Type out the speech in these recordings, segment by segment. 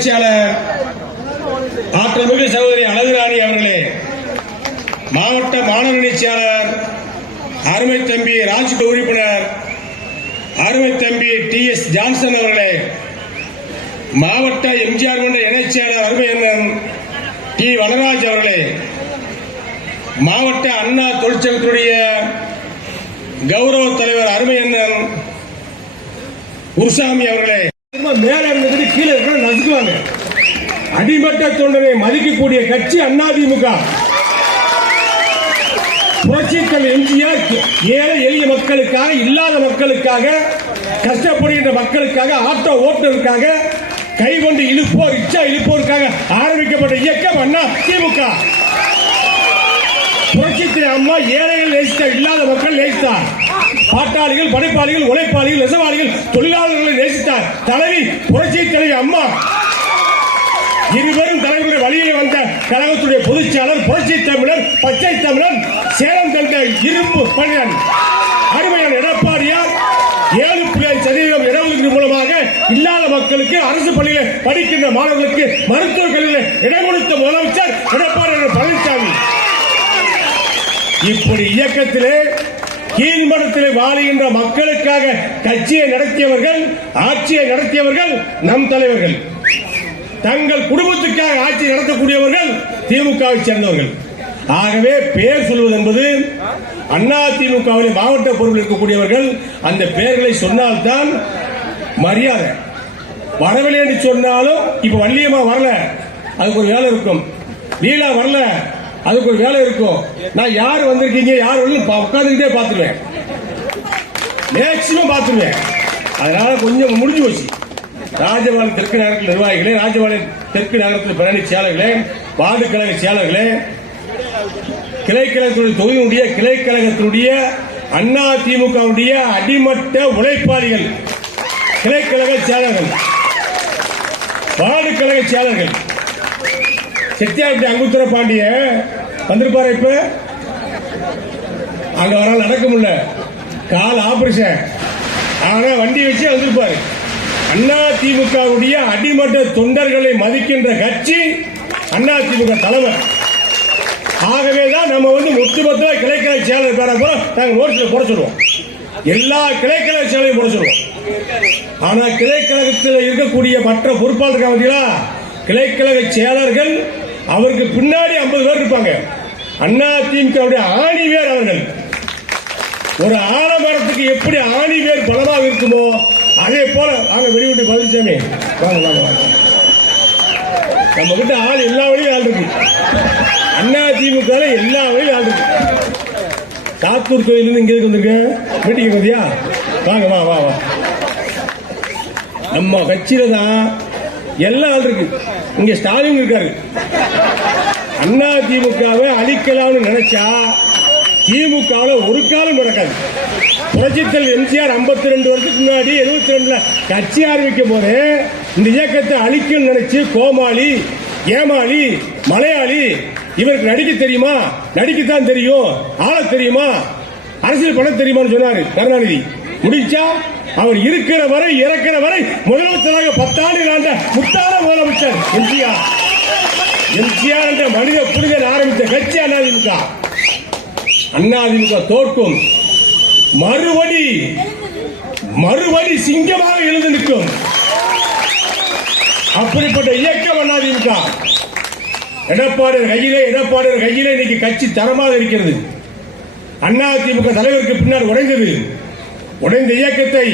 பயிற்சியாளர் ஆற்றல்மிகு சகோதரி அழகுராணி அவர்களே மாவட்ட மாணவர் நிகழ்ச்சியாளர் அருமை தம்பி ராஜ்குட உறுப்பினர் அருமை தம்பி டி எஸ் ஜான்சன் அவர்களே மாவட்ட எம்ஜிஆர் கொண்ட இணைச்சியாளர் அருமை அண்ணன் டி வனராஜ் அவர்களே மாவட்ட அண்ணா தொழிற்சங்கத்துடைய கௌரவ தலைவர் அருமை அண்ணன் குருசாமி அவர்களே. மேல அடிமட்ட தொண்டரை மதிக்கக்கூடிய கட்சி அதிமுக புரட்சித்தல் எம்ஜிஆர் ஏழை எளிய மக்களுக்காக இல்லாத மக்களுக்காக கஷ்டப்படுகின்ற மக்களுக்காக ஆட்டோ ஓட்டுநருக்காக கை கொண்டு இழுப்போர் இச்சா இழுப்போருக்காக ஆரம்பிக்கப்பட்ட இயக்கம் அண்ணா திமுக புரட்சித்திரை அம்மா ஏழைகள் நேசித்தார் இல்லாத மக்கள் நேசித்தார் பாட்டாளிகள் படைப்பாளிகள் உழைப்பாளிகள் நெசவாளிகள் தொழிலாளர்களை நேசித்தார் தலைவி புரட்சி தலைவி அம்மா. இருவரும் தலைவர்கள் வழியில் வந்த கழகத்துடைய பொதுச்சாளர் புரட்சி தமிழர் பச்சை தமிழர் சேலம் கண்ட இரும்பு பணியன். அருமையான எடப்பாடியார் ஏழு புள்ளி சதவீதம் இடஒதுக்கீடு மூலமாக இல்லாத மக்களுக்கு அரசு பள்ளியில் படிக்கின்ற மாணவர்களுக்கு மருத்துவ கல்வியில் இடம் கொடுத்த முதலமைச்சர் எடப்பாடி பழனிசாமி இப்படி இயக்கத்திலே கீழ்மடத்திலே வாழுகின்ற மக்களுக்காக கட்சியை நடத்தியவர்கள் ஆட்சியை நடத்தியவர்கள் நம் தலைவர்கள். தங்கள் குடும்பத்துக்காக ஆட்சி நடத்தக்கூடியவர்கள் திமுகவை சேர்ந்தவர்கள். ஆகவே பெயர் சொல்வது என்பது அண்ணா திமுகவில் மாவட்ட பொருள் இருக்கக்கூடியவர்கள் அந்த பெயர்களை சொன்னால்தான் மரியாதை. வரவில்லை என்று சொன்னாலும் இப்ப வள்ளியம்மா வரல. அதுக்கு ஒரு வேலை இருக்கும். லீலா வரல. அதுக்கு ஒரு வேலை இருக்கும். நான் யார் வந்திருக்கீங்க யார் வரல உட்காந்துக்கிட்டே பார்த்துருவேன். மேக்சிமம் பார்த்துருவேன். அதனால கொஞ்சம் முடிஞ்சு போச்சு. ராஜபாளையம் தெற்கு நகரத்தில் நிர்வாகிகளே ராஜபாளையம் தெற்கு நகரத்தில் பிரணி செயலர்களே வார்டு கழக செயலர்களே கிளைக்கழகத்தினுடைய கழகத்துடைய தொகுதியினுடைய அண்ணா திமுகவுடைய அடிமட்ட உழைப்பாளிகள் கிளைக்கழக செயலர்கள் வார்டு கழக செயலர்கள். செட்டியார்பட்டி அங்குத்தர பாண்டிய வந்திருப்பாரு இப்ப? அங்க வரால் நடக்க முடியல. கால் ஆபரேஷன். ஆனா வண்டி வச்சு வந்திருப்பாரு. அண்ணா திமுகவுடைய அடிமட்ட தொண்டர்களை மதிக்கின்ற கட்சி அண்ணா திமுக தலைவர். ஆகவேதான் நம்ம வந்து ஒட்டுமொத்த கிளைக்கலை செயலர் பேர கூட நாங்கள் நோட்டீஸ்ல போட சொல்லுவோம். எல்லா கிளைக்கலை செயலையும் புடைச்சிடுவோம் சொல்லுவோம். ஆனா கிளைக்கழகத்தில் இருக்கக்கூடிய மற்ற பொறுப்பாளர் பார்த்தீங்களா கிளைக்கழக செயலர்கள் அவருக்கு பின்னாடி ஐம்பது பேர் இருப்பாங்க. அண்ணா திமுகவுடைய ஆணி வேர் அவர்கள். ஒரு ஆலமரத்துக்கு எப்படி ஆணி வேர் பலமாக இருக்குமோ அதே போல வாங்க வெளியூட்டு பழனிசாமி வாங்க வாங்க வாங்க. நம்ம கிட்ட ஆள் எல்லா வழியும் ஆள் இருக்கு. அண்ணா திமுக எல்லா வழியும் ஆள் இருக்கு. சாத்தூர் கோயிலிருந்து இங்க இருக்கு வந்திருக்க? மீட்டிங் வந்தியா வாங்க வா வா வா. நம்ம கட்சியில தான் எல்லா ஆள் இருக்கு. இங்க ஸ்டாலின் இருக்காரு. அண்ணா திமுகவை அழிக்கலாம்னு நினைச்சா திமுகவில் ஒரு காலம் நடக்காது. புரட்சித்தல் எம்ஜிஆர் 52 ரெண்டு வருஷத்துக்கு முன்னாடி 72 ரெண்டுல கட்சி ஆரம்பிக்கும் போது இந்த இயக்கத்தை அழிக்கணும்னு நினைச்சு கோமாளி ஏமாளி மலையாளி இவருக்கு நடிக்க தெரியுமா? நடிக்கத்தான் தெரியும். ஆள தெரியுமா? அரசியல் பணம் தெரியுமான்னு சொன்னாரு கருணாநிதி. முடிச்சா அவர் இருக்கிற வரை இறக்கிற வரை முதலமைச்சராக பத்தாண்டு ஆண்ட முத்தான முதலமைச்சர் எம்ஜிஆர். எம்ஜிஆர் என்ற மனித புரிதல் ஆரம்பித்த கட்சி அதிமுக அதிமுக தோற்கும். மறுபடி மறுபடி சிங்கமாக எழுந்து நிற்கும். அப்படிப்பட்ட இயக்கம் அதிமுக எடப்பாடியர் கையிலே எடப்பாடியர் கையிலே இன்னைக்கு கட்சி தரமாக இருக்கிறது. அண்ணா திமுக தலைவருக்கு பின்னால் உடைந்தது. உடைந்த இயக்கத்தை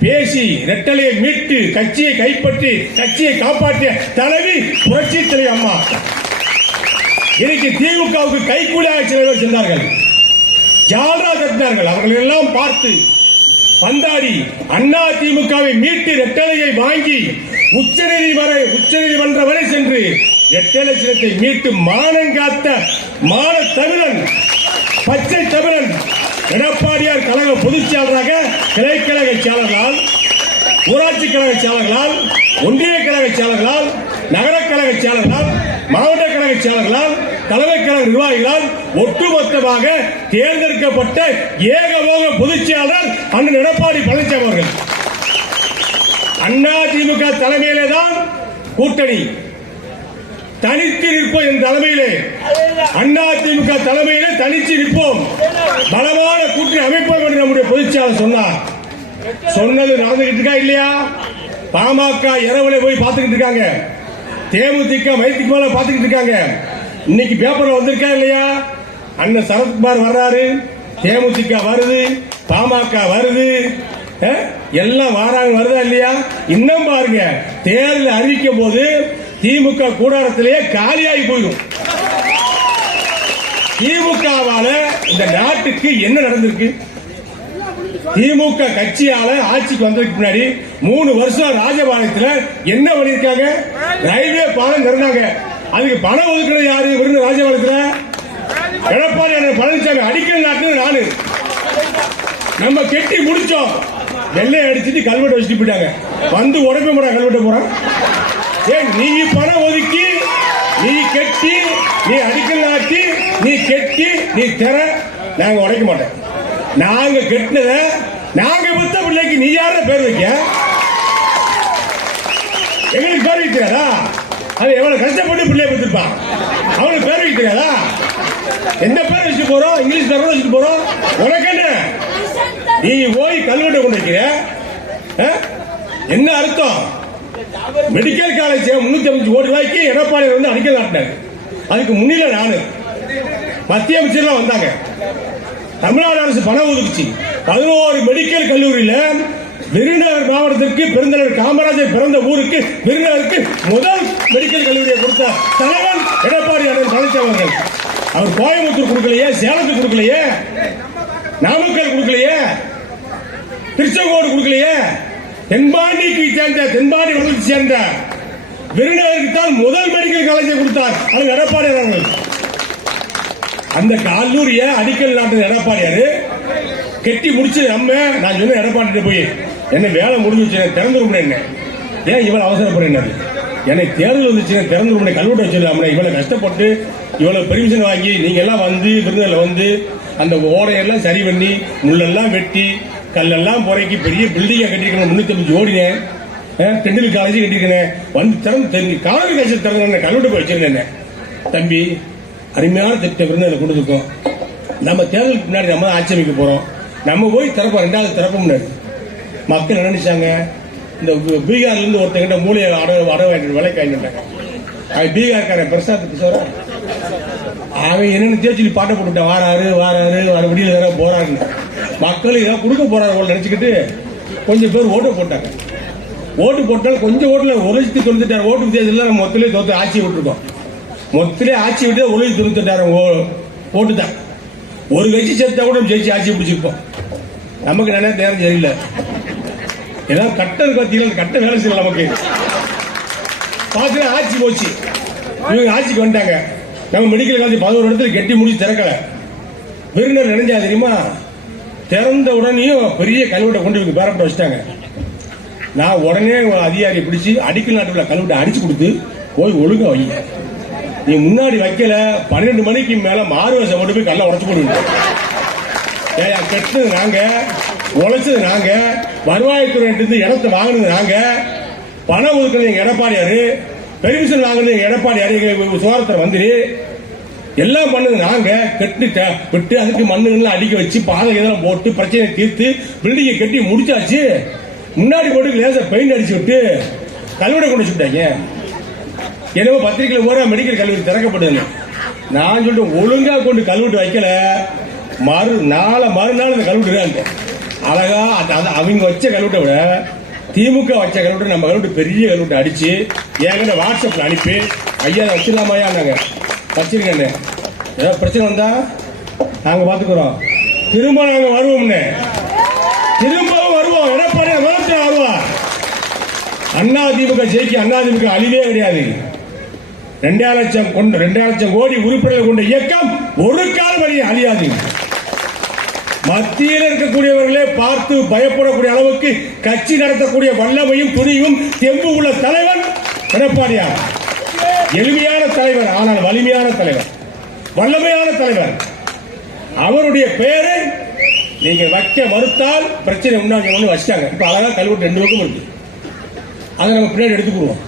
பேசி ரெட்டலையை மீட்டு கட்சியை கைப்பற்றி கட்சியை காப்பாற்றிய தலைவி புரட்சி தலைவி அம்மா. இன்னைக்கு திமுகவுக்கு கைகூலியாக சில பேர் சென்றார்கள். ஜாலரா கட்டினார்கள்? அவர்கள் எல்லாம் பார்த்து பந்தாடி அண்ணா திமுகவை மீட்டு ரெட்டலையை வாங்கி உச்சநீதிமன்ற உச்சநீதிமன்ற வரை சென்று ரெட்டலை சின்னத்தை மீட்டு மானங்காத்த மான தமிழன் பச்சை தமிழன் எடப்பாடியார் கழக பொதுச் செயலராக கிளைக்கழக செயலர்களால் ஊராட்சி கழக செயலர்களால் ஒன்றிய கழக செயலர்களால் நகர கழக செயலர்களால் மாவட்ட கழக செயலர்களால் தலைமை கழக நிர்வாகிகளால் ஒட்டுமொத்தமாக தேர்ந்தெடுக்கப்பட்ட ஏகபோக பொதுச்செயலாளர் அண்ணன் எடப்பாடி பழனிசாமி அவர்கள். அண்ணா திமுக தலைமையிலே தான் கூட்டணி. தனித்து நிற்போம் என் தலைமையிலே. அண்ணா திமுக தலைமையிலே தனித்து நிற்போம். பலமான கூட்டணி அமைப்போம் என்று நம்முடைய பொதுச்செயலாளர் சொன்னார். சொன்னது நடந்துகிட்டு இருக்கா இல்லையா? பாமக இரவுல போய் பார்த்துக்கிட்டு இருக்காங்க. தேமுதிக மைத்திக்கு மேல பார்த்துக்கிட்டு இருக்காங்க. இன்னைக்கு பேப்பர்ல வந்திருக்கா இல்லையா? அண்ணன் சரத்குமார் வர்றாரு. தேமுதிக வருது பாமக வருது. எல்லாம் வாராங்க வருதா இல்லையா? இன்னும் பாருங்க தேர்தல் அறிவிக்கும் போது திமுக கூடாரத்திலேயே காலியாகி போயிடும். திமுகவால இந்த நாட்டுக்கு என்ன நடந்திருக்கு? திமுக கட்சியால ஆட்சிக்கு வந்ததுக்கு முன்னாடி மூணு வருஷம் ராஜபாளையத்தில் என்ன பண்ணிருக்காங்க ரயில்வே பாலம் திறந்தாங்க அதுக்கு பணம் ஒதுக்குறது யாரு விருது ராஜபாளையத்துல எடப்பாடி அண்ணன் பழனிசாமி அடிக்கல் நாட்டு நானு. நம்ம கெட்டி முடிச்சோம். வெள்ளை அடிச்சுட்டு கல்வெட்டு வச்சுட்டு போயிட்டாங்க. வந்து உடம்பு முறை கல்வெட்டு போறான் ஏன் நீ பணம் ஒதுக்கி நீ கெட்டி நீ அடிக்கல் நாட்டி நீ கெட்டி நீ திற நாங்க உடைக்க மாட்டோம். நாங்க கெட்டினத நாங்க பத்த பிள்ளைக்கு நீ யார பேர் வைக்க? எங்களுக்கு பேர் வைக்கிறாரா அது எவ்வளவு கஷ்டப்பட்டு பிள்ளைய பெற்றிருப்பான் அவனுக்கு பேர் வைக்க எந்த பேர் வச்சு போறோம் இங்கிலீஷ் பேர் வச்சுட்டு போறோம் உனக்கு என்ன? நீ போய் கல்வெட்டை கொண்டு வைக்கிற? ஆ? என்ன அர்த்தம்? மெடிக்கல் காலேஜ் முன்னூத்தி ஐம்பது கோடி ரூபாய்க்கு எடப்பாடி வந்து அடிக்கல் நாட்டினாரு. அதுக்கு முன்னில நானு. மத்திய அமைச்சர்லாம் வந்தாங்க. தமிழ்நாடு அரசு பணம் ஒதுக்குச்சு. பதினோரு மெடிக்கல் கல்லூரியில விருதுநகர் மாவட்டத்திற்கு பெருந்தலைவர் காமராஜர் பிறந்த ஊருக்கு விருதுநகருக்கு முதல் மெடிக்கல் கல்லூரியை கொடுத்த தலைவன் எடப்பாடி அண்ணன் பழனிசாமி அவர்கள். அவர் கோயம்புத்தூர் கொடுக்கலையே சேலத்துக்கு கொடுக்கலையே நாமக்கல் கொடுக்கலையே திருச்செங்கோடு கொடுக்கலையே தென்பாண்டிக்கு சேர்ந்த தென்பாண்டி வளர்ச்சி சேர்ந்த விருதுநகருக்கு தான் முதல் மெடிக்கல் காலேஜை கொடுத்தார் அது எடப்பாடி அவர்கள். அந்த கல்லூரியை அடிக்கல் நாட்டு எடப்பாடியாரு. கெட்டி முடிச்சு நம்ம நான் சொன்ன எடப்பாடி போய் என்ன வேலை முடிஞ்சிச்சு திறந்துருமே என்ன? ஏன் இவ்வளவு அவசரப்படுறது என்னை தேர்தல் வந்துச்சு திறந்துருமே கல்வெட்டு வச்சிருக்காம இவ்வளவு கஷ்டப்பட்டு இவ்வளவு பெர்மிஷன் வாங்கி நீங்க எல்லாம் வந்து விருந்தில் வந்து அந்த ஓடையெல்லாம் சரி பண்ணி முள்ளெல்லாம் வெட்டி கல்லெல்லாம் புறக்கி பெரிய பில்டிங்கை கட்டிருக்கணும் முன்னூத்தி அஞ்சு ஓடினேன் டெண்டில் காலேஜ் கட்டிருக்கேன் வந்து திறந்து தெரிஞ்சு காலேஜ் காலேஜ் திறந்து கல்வெட்டு போய் வச்சிருந்தேன். தம்பி அருமையான திட்டம் விருந்தில் கொடுத்துருக்கோம் நம்ம தேர்தலுக்கு முன்னாடி நம்ம ஆட்சி அமைக்க போறோம். நம்ம போய் திறப்போம். ரெண்டாவது திறப்ப முன்னாடி. மக்கள் என்ன நினைச்சாங்க? இந்த பீகார்லேருந்து பீகார்ல இருந்து ஒருத்தங்கிட்ட மூலையை அடவு அடவு வாங்கிட்டு விலைக்கு வாங்கிட்டாங்க அவன் பீகார்காரன் பிரசாத் கிஷோரா அவன் என்னென்னு தேய்ச்சி பாட்டை போட்டுட்டான் வாராரு வாராரு வர முடியல தர போறாருன்னு. மக்கள் ஏதாவது கொடுக்க போறாரு போல நினைச்சுக்கிட்டு கொஞ்சம் பேர் ஓட்டு போட்டாங்க. ஓட்டு போட்டாலும் கொஞ்சம் ஓட்டுல ஒரு லட்சத்தி தொண்ணூத்தாயிரம் ஓட்டு வித்தியாசத்தில் நம்ம மொத்தத்திலே தோத்து ஆட்சி விட்டுருக்கோம். மொத்தத்திலே ஆட்சி விட்டு ஒரு லட்சத்தி தொண்ணூத்தாயிரம் ஓட்டு தான் ஒரு கட்சி சேர்த்தா கூட நம்ம ஜெயிச்சு ஆட்சி பிடிச்சிருப்போம் நமக்கு நிறைய நேரம் சரியில்லை. ஏதாவது கட்ட பார்த்தீங்கன்னா கட்ட வேலை செய்யல நமக்கு. பார்த்தீங்கன்னா ஆட்சி போச்சு. இவங்க ஆட்சிக்கு வந்துட்டாங்க. நம்ம மெடிக்கல் காலேஜ் பதினோரு இடத்துல கெட்டி முடிச்சு திறக்கல. விருந்தினர் நினைஞ்சா தெரியுமா? திறந்த உடனேயும் பெரிய கல்வெட்டை கொண்டு இவங்க பேரப்பட்ட வச்சுட்டாங்க. நான் உடனே அதிகாரியை பிடிச்சி அடிக்கல் நாட்டுல கல்வெட்டை அடிச்சு கொடுத்து போய் ஒழுங்க வைங்க நீ முன்னாடி வைக்கல பன்னிரெண்டு மணிக்கு மேல மாறு வசம் மட்டும் போய் கல்ல உடச்சு போடுவீங்க கட்டினது நாங்க. உழைச்சது நாங்க. வருவாய்த்துறை இடத்தை வாங்கினது நாங்க. பணம் ஒதுக்குறது எங்க எடப்பாடியாரு. பெர்மிஷன் வாங்கினது எங்க எடப்பாடியாரு. எங்க சுகாதாரத்துறை வந்து எல்லாம் பண்ணது நாங்க. கெட்டு விட்டு அதுக்கு மண்ணுங்கெல்லாம் அடிக்க வச்சு பாதை இதெல்லாம் போட்டு பிரச்சனையை தீர்த்து பில்டிங்கை கட்டி முடிச்சாச்சு. முன்னாடி போட்டு லேசர் பெயிண்ட் அடிச்சு விட்டு கல்லூரி கொண்டு வச்சுட்டாங்க என்னவோ பத்திரிகையில் பூரா மெடிக்கல் கல்லூரி திறக்கப்படுதுங்க நான் சொல்லிட்டு ஒழுங்கா கொண்டு கல்லூரி வைக்கல. மறு நாளை மறுநாள் இந்த கல்லூரி அழகா அவங்க வச்ச கல்லூரியை விட திமுக வச்ச கல்லூரி நம்ம கழுவிட்டு பெரிய கல்லூரி அடிச்சு ஏங்கிட்ட வாட்ஸ்அப்ல அனுப்பி ஐயா அதை வச்சிடலாமாயா நாங்க. வச்சிருக்கேன் ஏதாவது பிரச்சனை வந்தா நாங்க பாத்துக்கிறோம். திரும்ப நாங்க வருவோம்னு. திரும்பவும் வருவோம். எடப்பாடி மாத்திரம் வருவார் அண்ணா திமுக ஜெயிக்க அண்ணா திமுக அழிவே கிடையாது. ரெண்டாயிரம் லட்சம் கொண்டு ரெண்டாயிரம் லட்சம் கோடி உறுப்பினர்கள் கொண்ட இயக்கம் ஒரு கால் அழியாது. மத்தியில் இருக்கக்கூடியவர்களே பார்த்து பயப்படக்கூடிய அளவுக்கு கட்சி நடத்தக்கூடிய வல்லமையும் துணிவும் தெம்பு உள்ள தலைவன் எடப்பாடியார். எளிமையான தலைவர் ஆனால் வலிமையான தலைவர். வல்லமையான தலைவர். அவருடைய பெயரை நீங்க வைக்க மறுத்தால் பிரச்சனை உண்டாங்க ஒண்ணு வச்சிட்டாங்க. இப்ப அழகா கல்வெட்டு ரெண்டு பக்கம் இருக்கு. அதை நம்ம பின்னாடி எடுத்துக்கிடுவோம்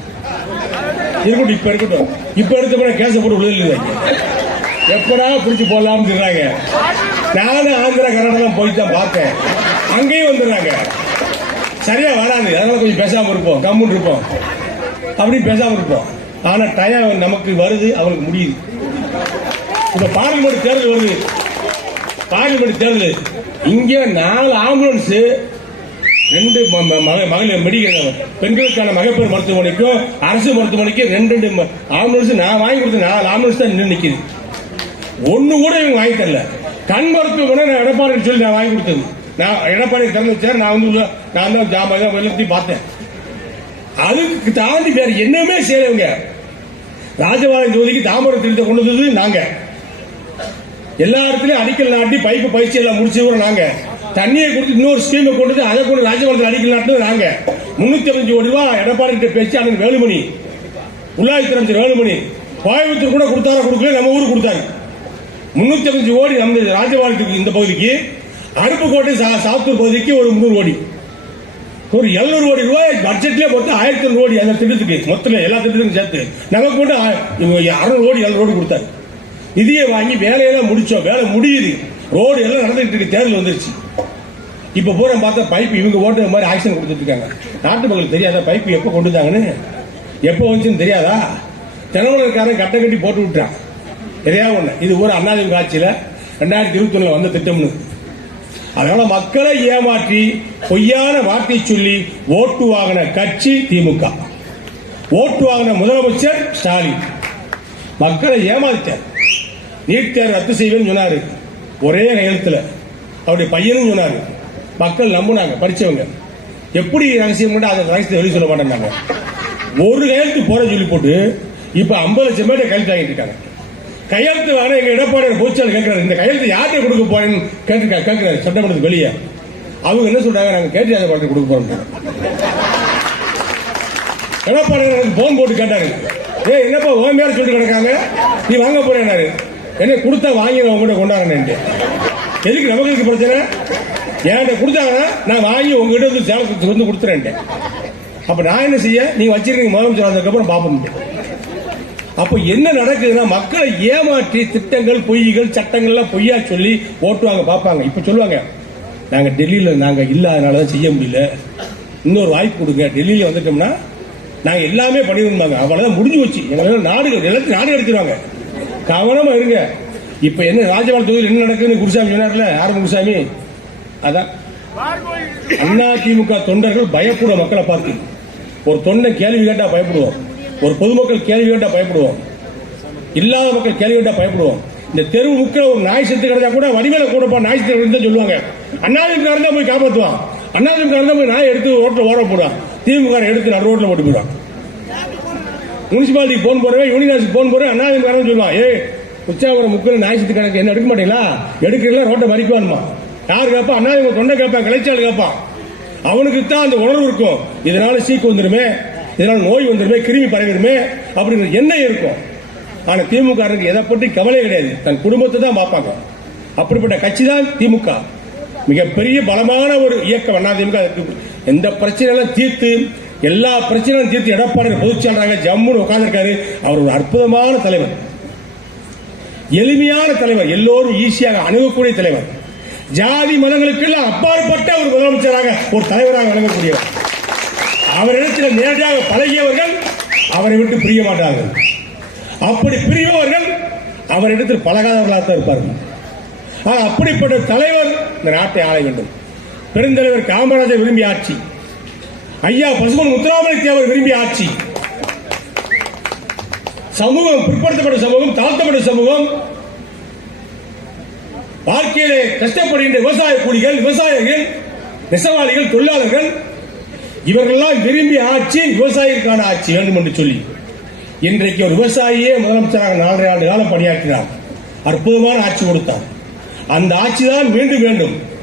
இருக்கட்டும் இப்ப இருக்கட்டும். இப்ப எடுத்த கூட கேச போட்டு விழுதல் எப்படா பிடிச்சி போடலாம்னு சொல்றாங்க. நானும் ஆந்திரா கர்நாடகம் போய் தான் பார்த்தேன் அங்கேயும் வந்துடுறாங்க. சரியா வராது. அதனால கொஞ்சம் பேசாம இருப்போம். கம்முன்னு இருப்போம். அப்படின்னு பேசாம இருப்போம். ஆனா டயம் நமக்கு வருது அவனுக்கு முடியுது. இப்ப பார்லிமெண்ட் தேர்தல் வருது. பார்லிமெண்ட் தேர்தல். இங்க நாலு ஆம்புலன்ஸ் ரெண்டு ம- ம- மக- மகளிர் மெடிக்கல் பெண்களுக்கான மகப்பேறு மருத்துவமனைக்கும் அரசு மருத்துவமனைக்கும் ரெண்டு ரெண்டு ம- ஆம்புலன்ஸ் நான் வாங்கி கொடுத்த நாலு ஆம்புலன்ஸ் தான் நின்று நிற்கிது ஒன்று கூட இவங்க வாங்கி தரல. கண் மருத்துவமனை நான் எடப்பாடி சொல்லி நான் வாங்கி கொடுத்தது. நான் எடப்பாடி திறந்து வச்சார் நான் வந்து நான் தான் ஜாமா தான் வெளியே பார்த்தேன். அதுக்கு தாண்டி வேற என்னமே செய்யறவங்க ராஜபாளையம் ஜோதிக்கு தாம்பரம் திருத்த கொண்டு வந்தது நாங்க. எல்லா இடத்துலயும் அடிக்கல் நாட்டி பைப்பு பயிற்சி எல்லாம் முடிச்சவங்க நாங்க. தண்ணியை கொடுத்து இன்னொரு ஸ்கீமை கொண்டு வந்து அதை கொண்டு ராஜபாளையத்தில் அடிக்கல் நாட்டினது நாங்க. முன்னூத்தி அஞ்சு கோடி ரூபாய் எடப்பாடி கிட்ட பேச்சு அண்ணன் வேலுமணி. உள்ளாட்சி அமைச்சர் வேலுமணி. கோயம்புத்தூர் கூட கொடுத்தாரா கொடுக்கல நம்ம ஊருக்கு கொடுத்தாங்க முன்னூத்தி அஞ்சு கோடி நம்ம ராஜபாளையத்துக்கு இந்த பகுதிக்கு அருப்புக்கோட்டை சா- சாத்தூர் பகுதிக்கு ஒரு முந்நூறு கோடி ஒரு 700 கோடி ரூபாய் பட்ஜெட்லயே போட்டு ஆயிரத்தி ஐநூறு கோடி அந்த திட்டத்துக்கு மொத்தம் எல்லா திட்டத்துக்கும் சேர்த்து நமக்கு மட்டும் அறுநூறு கோடி எழுநூறு கோடி கொடுத்தாரு. நிதியை வாங்கி வேலையெல்லாம் முடிச்சோம். வேலை முடியுது. ரோடு எல்லாம் நடந்துட்டு இருக்கு. தேர்தல் வந்துருச்சு. இப்ப பூரா பார்த்தா பைப் இவங்க ஓட்டுற மாதிரி ஆக்ஷன் கொடுத்துட்டு இருக்காங்க. நாட்டு மக்களுக்கு தெரியாதா? பைப் எப்ப கொண்டு வந்தாங்கன்னு? எப்போ வந்துச்சுன்னு தெரியாதா? தினமலர்காரன் கட்டை கட்டி போட்டு விட்டான் எதையா ஒண்ணு? இது ஒரு அண்ணாதிமுக ஆட்சியில ரெண்டாயிரத்தி இருபத்தி ஒண்ணுல வந்த திட்டம்னு. அதனால மக்களை ஏமாற்றி பொய்யான வார்த்தை சொல்லி ஓட்டு வாங்கின கட்சி திமுக. ஓட்டு வாங்கின முதலமைச்சர் ஸ்டாலின். மக்களை ஏமாத்தார் நீட் தேர்வு ரத்து செய்வேன்னு சொன்னாரு. ஒரே கையெழுத்துல அவருடைய பையனும் சொன்னாரு. மக்கள் நம்புனாங்க படிச்சவங்க. எப்படி ரகசியம் கூட அந்த ரகசியத்தை வெளியே சொல்ல மாட்டேன்னாங்க. ஒரு கையெழுத்து போற சொல்லி போட்டு இப்ப ஐம்பது லட்சம் பேர் கையெழுத்து வாங்கிட்டு இருக்காங்க. கையெழுத்து வாங்க எங்க எடப்பாடி பொதுச்சாளர் கேட்கிறாரு. இந்த கையெழுத்து யார்கிட்ட கொடுக்க போறேன்னு கேட்டிருக்காரு கேட்கிறாரு. சட்டமன்றத்துக்கு வெளியே. அவங்க என்ன சொல்றாங்க? நாங்க கேட்டு அதை கொடுக்க போறோம் எடப்பாடி எனக்கு போன் போட்டு கேட்டாரு. ஏய் என்னப்பா உன் மேல சொல்லிட்டு கிடக்காங்க நீ வாங்க போறேனாரு என்ன கொடுத்தா வாங்கி நான் உங்ககிட்ட கொண்டாடுறேன் எதுக்கு நமக்கு பிரச்சனை? என்கிட்ட கொடுத்தாங்கன்னா நான் வாங்கி உங்ககிட்ட வந்து சேலத்துக்கு வந்து கொடுத்துறேன் அப்ப நான் என்ன செய்ய? நீங்க வச்சிருக்கீங்க முதலமைச்சர் அதுக்கப்புறம் பாப்போம் அப்ப என்ன நடக்குதுன்னா மக்களை ஏமாற்றி திட்டங்கள் பொய்கள் சட்டங்கள்லாம் பொய்யா சொல்லி ஓட்டுவாங்க பார்ப்பாங்க. இப்ப சொல்லுவாங்க நாங்க டெல்லியில நாங்க இல்லாதனால தான் செய்ய முடியல. இன்னொரு வாய்ப்பு கொடுங்க. டெல்லியில வந்துட்டோம்னா நாங்க எல்லாமே பண்ணிருந்தாங்க அவ்வளவுதான் முடிஞ்சு வச்சு எங்களை நாடுகள் எல்லாத்தையும் நாடு எடுத்துருவாங்க கவனமா இருங்க. இப்ப என்ன ராஜபால் தொகுதியில் என்ன நடக்குதுன்னு குருசாமி சொன்னார்ல ஆரம்ப குருசாமி? அதான். அண்ணா திமுக தொண்டர்கள் பயப்பட மக்களை பார்த்து. ஒரு தொண்டை கேள்வி கேட்டா பயப்படுவோம். ஒரு பொதுமக்கள் கேள்வி கேட்டா பயப்படுவோம். இல்லாத மக்கள் கேள்வி கேட்டா பயப்படுவோம். இந்த தெருவு முக்கிற ஒரு நாய் செத்து கிடந்தா கூட வடிவேல கூடப்பா நாய் செத்து கிடந்தா சொல்லுவாங்க. அண்ணாதிமுக தான் போய் காப்பாற்றுவான் அண்ணாதிமுக தான் போய் நாய் எடுத்து ரோட்ல ஓட போடுவான். திமுக எடுத்து நடு ரோட்டில் போட்டு போயிடுவான் முனிசிபாலிட்டி போன் போறவன் யூனிவர்சிட்டி போன் போறவன் அண்ணாதிமுக சொல்லுவான். ஏ உச்சாவரம் முக்கில் நாய் செத்து கிடக்கு. என்ன எடுக்க மாட்டீங்களா? எடுக்கிறீங்களா? ரோட்டை மறிக்குவானுமா யார் கேட்பா அண்ணாதிமுக தொண்டை கேட்பான் கிளைச்சாள் கேட்பான் அவனுக்கு தான் அந்த உணர்வு இருக்கும். இதனால சீக்கு வந்துருமே. இதனால் நோய் வந்துருமே கிருமி பரவிடுமே அப்படிங்கிற எண்ணம் இருக்கும். ஆனால் திமுக காரனுக்கு எதை பற்றி கவலை கிடையாது. தன் குடும்பத்தை தான் பார்ப்பாங்க. அப்படிப்பட்ட கட்சி தான் திமுக. மிகப்பெரிய பலமான ஒரு இயக்கம் அதிமுக திமுக. எந்த பிரச்சனையெல்லாம் தீர்த்து எல்லா பிரச்சனையும் தீர்த்து எடப்பாடி பொதுச்செயலராக ஜம்முன்னு உட்கார்ந்துருக்காரு. அவர் ஒரு அற்புதமான தலைவர். எளிமையான தலைவர். எல்லோரும் ஈஸியாக அணுகக்கூடிய தலைவர். ஜாதி மதங்களுக்கு எல்லாம் அப்பாற்பட்ட ஒரு முதலமைச்சராக ஒரு தலைவராக விளங்கக்கூடியவர். அவரிடத்தில் நேரடியாக பழகியவர்கள் அவரை விட்டு பிரிய மாட்டார்கள். அப்படி பிரியவர்கள் அவரிடத்தில் பழகாதவர்களாக தான் இருப்பார்கள். ஆக அப்படிப்பட்ட தலைவர் இந்த நாட்டை ஆள வேண்டும். பெருந்தலைவர் காமராஜர் விரும்பி ஆட்சி. ஐயா பசுமன் முத்துராமலிங்க தேவர் விரும்பி ஆட்சி. சமூகம் பிற்படுத்தப்பட்ட சமூகம் தாழ்த்தப்பட்ட சமூகம் வாழ்க்கையிலே கஷ்டப்படுகின்ற விவசாய கூலிகள் விவசாயிகள் நெசவாளிகள் தொழிலாளர்கள் இவர்களெல்லாம் விரும்பி ஆட்சி விவசாயிகளுக்கான ஆட்சி வேண்டும் என்று சொல்லி. இன்றைக்கு ஒரு விவசாயியே முதலமைச்சராக நாலரை ஆண்டு காலம் பணியாற்றினார். அற்புதமான ஆட்சி கொடுத்தார். அந்த ஆட்சி தான் மீண்டும் வேண்டும்.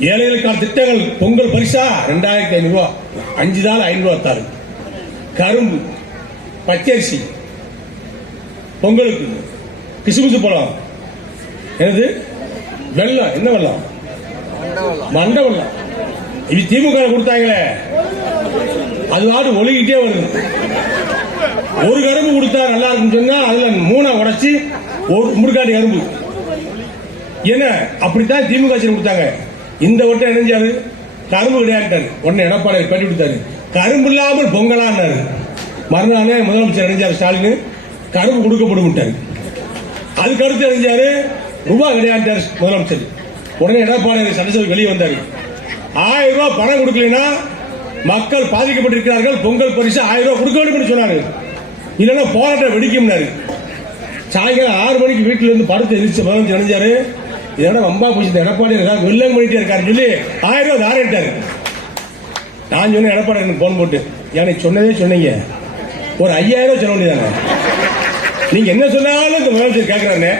ஏழைகளுக்கான திட்டங்கள் பொங்கல் பரிசா ரெண்டாயிரத்தி ஐநூறு ரூபா அஞ்சு நாள் ஐநூறு ரூபா தாரு கரும்பு பச்சரிசி பொங்கலுக்கு கிசுமிசு பழம் எனது வெள்ளம். என்ன வெள்ளம்? மண்ட வெள்ளம். இது திமுக கொடுத்தாங்களே. அது பாட்டு ஒழுகிட்டே வருது. ஒரு கரும்பு கொடுத்தா நல்லா இருக்கும் சொன்னா அதுல மூணை உடைச்சி ஒரு முடுக்காட்டு கரும்பு. என்ன? அப்படித்தான் திமுக கொடுத்தாங்க. இந்த வட்டம் இணைஞ்சாரு கரும்பு கிடையாட்டாரு உடனே எடப்பாடி பண்ணி கொடுத்தாரு. கரும்பு இல்லாமல் பொங்கலான்னாரு. மறுநாளே முதலமைச்சர் இணைஞ்சார் ஸ்டாலின்? கரும்பு கொடுக்கப்படும் விட்டாரு அதுக்கு அடுத்து இணைஞ்சாரு ரூபாய் கிடையாட்டாரு முதலமைச்சர். உடனே எடப்பாடி சட்டசபை வெளியே வந்தாரு. ஆயிரம் ரூபாய் பணம் கொடுக்கலனா மக்கள் பாதிக்கப்பட்டிருக்கிறார்கள் பொங்கல் பரிசு ஆயிரம் ரூபாய் கொடுக்க வேண்டும் சொன்னாரு. இல்லைன்னா போராட்டம் வெடிக்கும்னாரு. சாயங்காலம் ஆறு மணிக்கு வீட்டில இருந்து படுத்து எரிச்சு முதலமைச்சர் நினைச்சாரு இதோட வம்பா போச்சு எடப்பாடி இருக்காரு வெள்ளம் பண்ணிட்டே இருக்காரு சொல்லி ஆயிரம் ரூபாய் தாரிட்டாரு நான் சொன்னேன் எடப்பாடி எனக்கு போன் போட்டு. எனக்கு சொன்னதே சொன்னீங்க. ஒரு ஐயாயிரம் ரூபாய் சொல்ல வேண்டியதானே? நீங்க என்ன சொன்னாலும் இந்த முதலமைச்சர் கேட்கிறாரு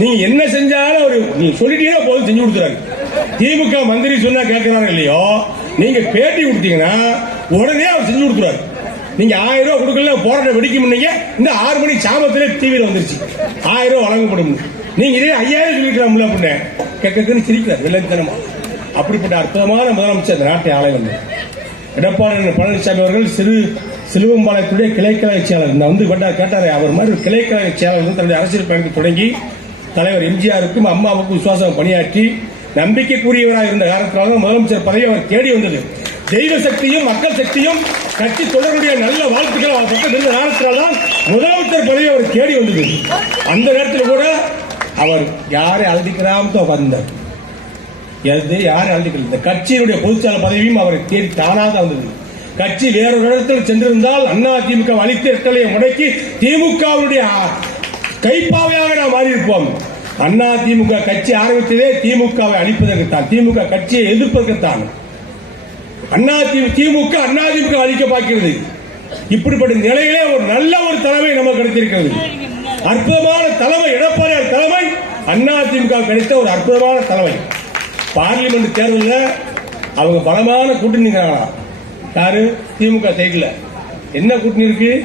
நீங்க என்ன செஞ்சாலும் ஒரு நீங்க சொல்லிட்டீங்கன்னா போதும் செஞ்சு கொடுத்துறாங்க திமுக மந்திரி சொன்னா கேட்கிறாரு இல்லையோ? நீங்க பேட்டி கொடுத்தீங்கன்னா உடனே அவர் செஞ்சு கொடுத்துருவாரு. நீங்க ஆயிரம் ரூபாய் கொடுக்கல போராட்டம் வெடிக்கும் நீங்க இந்த ஆறு மணி சாமத்திலே டிவியில் வந்துருச்சு. ஆயிரம் ரூபாய் வழங்கப்படும். நீங்க இதே ஐயாயிரம் சொல்லிக்கலாம்ல அப்படின்னு கேட்கறதுன்னு சிரிக்கிறார் வெள்ளத்தனமா. அப்படிப்பட்ட அற்புதமான முதலமைச்சர் இந்த நாட்டை ஆலை வந்தார் எடப்பாடி பழனிசாமி அவர்கள் சிறு சிலுவம்பாளையத்துடைய கிளைக்கழக செயலர். இந்த வந்து கேட்டார் கேட்டாரே அவர் மாதிரி கிளைக்கழக செயலர் வந்து தன்னுடைய அரசியல் பயணத்தை தொடங்கி தலைவர் எம்ஜிஆருக்கும் அம்மாவுக்கும் விசுவாசம் பணியாற்றி நம்பிக்கைக்குரியவராக இருந்த காரணத்தினால தான் முதலமைச்சர் பதவி அவர் தேடி வந்தது. தெய்வ சக்தியும் மக்கள் சக்தியும் கட்சி தொடர்புடைய நல்ல வாழ்த்துக்கள் அவர் பக்கம் இருந்த காரணத்தினால தான் முதலமைச்சர் பதவி அவர் தேடி வந்தது. அந்த நேரத்தில் கூட அவர் யாரை அழடிக்கிறாம வந்தார் எது யாரை அழுதிக்கல இந்த கட்சியினுடைய பொதுச்செயலாளர் பதவியும் அவரை தேடி தானாக வந்தது. கட்சி வேறொரு இடத்தில் சென்றிருந்தால் அண்ணா திமுக அளித்த இரட்டலையை முடக்கி திமுகவுடைய கைப்பாவையாக நாம் மாறியிருப்போம். அண்ணா திமுக கட்சி ஆரம்பித்ததே திமுகவை அழிப்பதற்குத்தான். திமுக கட்சியை எதிர்ப்பதற்குத்தான். அண்ணா திமுக அண்ணா திமுக அழிக்க பார்க்கிறது. இப்படிப்பட்ட நிலையிலே ஒரு நல்ல ஒரு தலைமை நமக்கு கிடைத்திருக்கிறது. அற்புதமான தலைமை எடப்பாடியார் தலைமை அண்ணா திமுக கிடைத்த ஒரு அற்புதமான தலைமை. பார்லிமெண்ட் தேர்தலில் அவங்க பலமான கூட்டணி யாரு? திமுக சைடுல. என்ன கூட்டணி இருக்கு?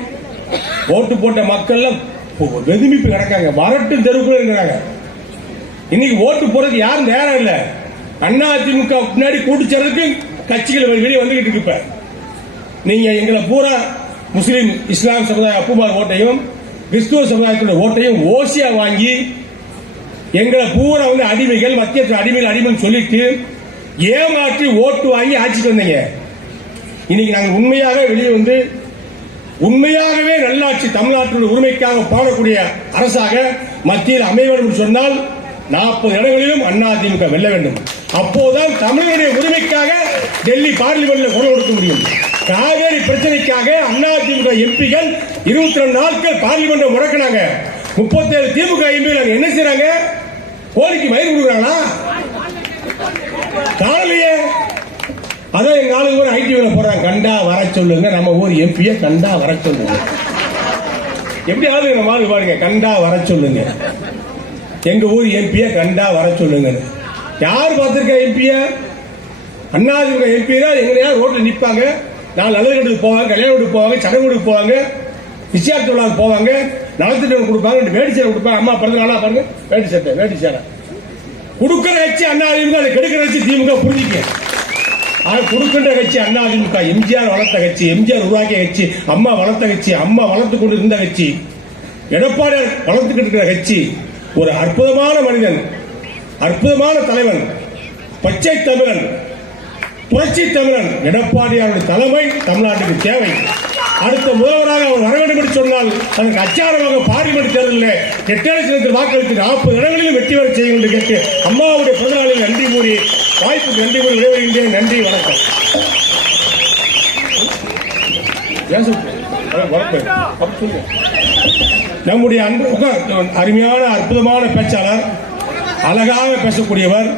ஓட்டு போட்ட மக்கள்லாம் வெதுமிப்பு கிடக்காங்க. வரட்டு தெருவுக்குள்ள இருக்கிறாங்க. இன்னைக்கு ஓட்டு போறதுக்கு யாரும் நேரம் இல்ல. அண்ணா அதிமுக பின்னாடி கூட்டு சேர்றதுக்கு கட்சிகள் வெளி- வெளியே வந்துகிட்டு இருக்கு இப்ப. நீங்க எங்களை பூரா முஸ்லீம் இஸ்லாம் சமுதாய அப்புமார் ஓட்டையும் கிறிஸ்துவ சமுதாயத்தோட ஓட்டையும் ஓசியா வாங்கி எங்களை பூரா வந்து அடிமைகள் மத்திய அடிமைகள் அடிமைன்னு சொல்லிட்டு ஏமாற்றி ஓட்டு வாங்கி ஆட்சிக்கு வந்தீங்க. இன்னைக்கு நாங்கள் உண்மையாக வெளியே வந்து உண்மையாகவே நல்லாட்சி தமிழ்நாட்டின் உரிமைக்காக பாடக்கூடிய அரசாக மத்தியில் அமைய வேண்டும் சொன்னால் நாற்பது இடங்களிலும் அண்ணா திமுக வெல்ல வேண்டும். அப்போதுதான் தமிழனுடைய உரிமைக்காக டெல்லி பார்லிமெண்ட்ல குரல் கொடுக்க முடியும். காவேரி பிரச்சனைக்காக அண்ணா திமுக எம்பிகள் இருபத்தி ரெண்டு நாட்கள் பார்லிமெண்ட் முடக்கினாங்க. முப்பத்தேழு திமுக எம்பிகள் என்ன செய்யறாங்க கோரிக்கை மயிர் கொடுக்குறாங்களா? காணலையே. அதான் எங்க ஆளுங்க கூட ஐடிவில போறாங்க கண்டா வர சொல்லுங்க. நம்ம ஊர் எம்பிய கண்டா வர சொல்லுங்க. எப்படி ஆளுங்க நம்ம ஆளு பாருங்க. கண்டா வர சொல்லுங்க. எங்க ஊர் எம்பியை கண்டா வர சொல்லுங்க. யார் பார்த்திருக்கா எம்பிய? அண்ணாதிமுக எம்பி எங்களையா ரோட்ல நிப்பாங்க. நாலு நல்ல வீட்டுக்கு போவாங்க கல்யாண வீட்டுக்கு போவாங்க சடங்கு வீட்டுக்கு போவாங்க நிச்சயார்த்த விழாவுக்கு போவாங்க நலத்திட்டம் கொடுப்பாங்க ரெண்டு வேட்டி சேலை கொடுப்பாங்க. அம்மா பிறந்த நாளா பாருங்க வேட்டி சட்டை வேட்டி சேலை கொடுக்கிற கட்சி அண்ணாதிமுக அதை கெடுக்கிற கட்சி திமுக புரிஞ்சுக்க ஆனால் கொடுக்கின்ற கட்சி அண்ணாதிமுக எம்ஜிஆர் வளர்த்த கட்சி எம்ஜிஆர் உருவாக்கிய கட்சி அம்மா வளர்த்த கட்சி அம்மா வளர்த்து கொண்டு இருந்த கட்சி எடப்பாடியார் வளர்த்துக்கிட்டு இருக்கிற கட்சி ஒரு அற்புதமான மனிதன் அற்புதமான தலைவன் பச்சை தமிழன் புரட்சி தமிழன் எடப்பாடியாருடைய தலைமை தமிழ்நாட்டுக்கு தேவை அடுத்த முதல்வராக அவர் வர வேண்டும் என்று சொன்னால் அதற்கு அச்சாரமாக பார்லிமெண்ட் தேர்தலில் எட்டரை சிலத்தில் வாக்களித்து நாற்பது இடங்களிலும் வெற்றி வர செய்யும் என்று கேட்டு அம்மாவுடைய பிறந்தநாளில் நன்றி கூறி வாய்ப்புக்கு நன்றி கூறி விடைபெறுகின்றேன் நன்றி வணக்கம் பேச சொல்றீங்க? வணக்கம். நம்முடைய அன்பு அருமையான அற்புதமான பேச்சாளர் அழகாக பேசக்கூடியவர்